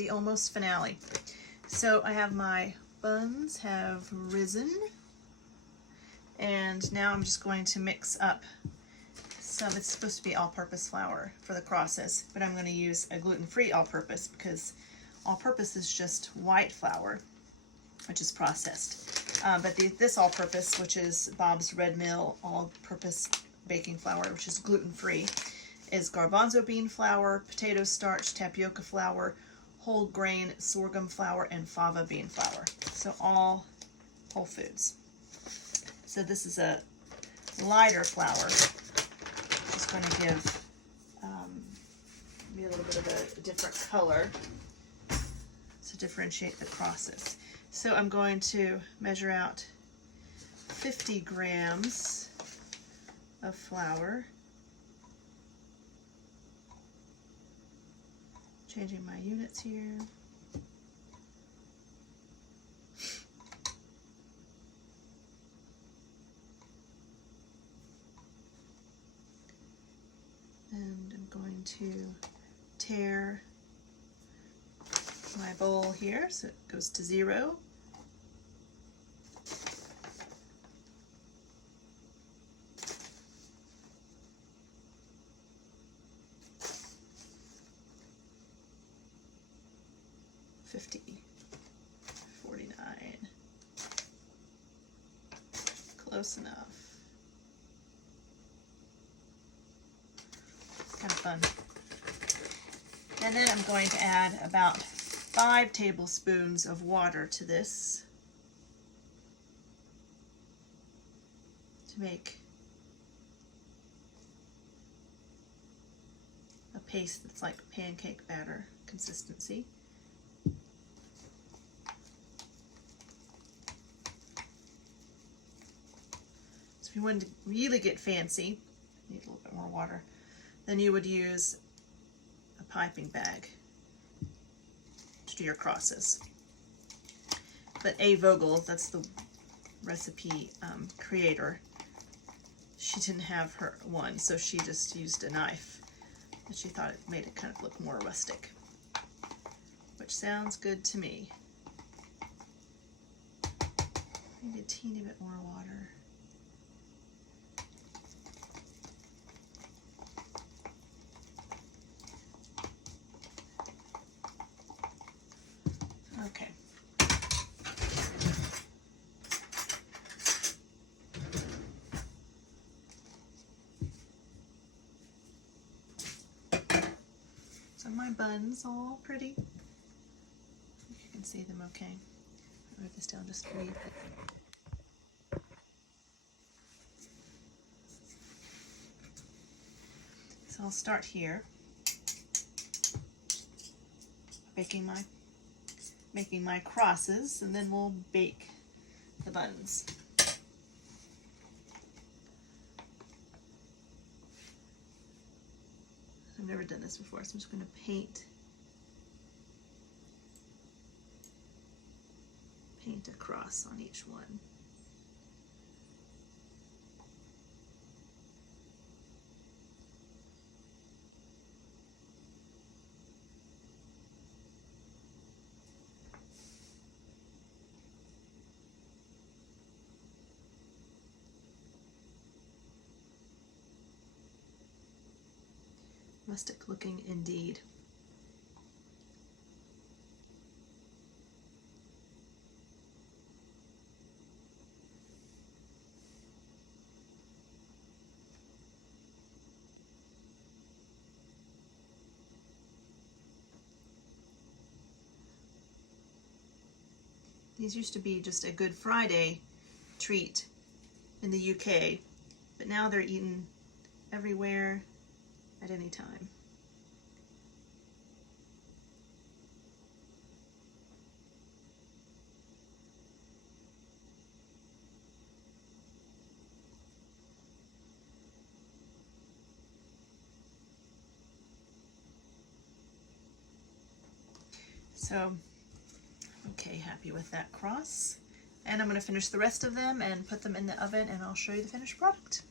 the almost finale. So I have my buns have risen, and now I'm just going to mix up some. It's supposed to be all-purpose flour for the crosses, but I'm going to use a gluten-free all-purpose because all-purpose is just white flour, which is processed. But this all-purpose, which is Bob's Red Mill all-purpose baking flour, which is gluten-free, is garbanzo bean flour, potato starch, tapioca flour, whole grain sorghum flour, and fava bean flour. So all whole foods. So this is a lighter flour. Just going to give me a little bit of a different color to differentiate the crosses. So I'm going to measure out 50 grams of flour. Changing my units here. And I'm going to tare my bowl here so it goes to 0. Close enough. Kind of fun. And then I'm going to add about 5 tablespoons of water to this to make a paste that's like pancake batter consistency. If you wanted to really get fancy, need a little bit more water, then you would use a piping bag to do your crosses. But A.Vogel, that's the recipe creator, she didn't have her one, so she just used a knife. And she thought it made it kind of look more rustic, which sounds good to me. Maybe a teeny bit more water. Okay. So my bun's all pretty. You can see them okay. I'll write this down just for you. So I'll start here, making my crosses, and then we'll bake the buns. I've never done this before, so I'm just going to paint a cross on each one. Rustic looking indeed. These used to be just a Good Friday treat in the UK, but now they're eaten everywhere at any time. So, okay, happy with that cross. And I'm going to finish the rest of them and put them in the oven, and I'll show you the finished product.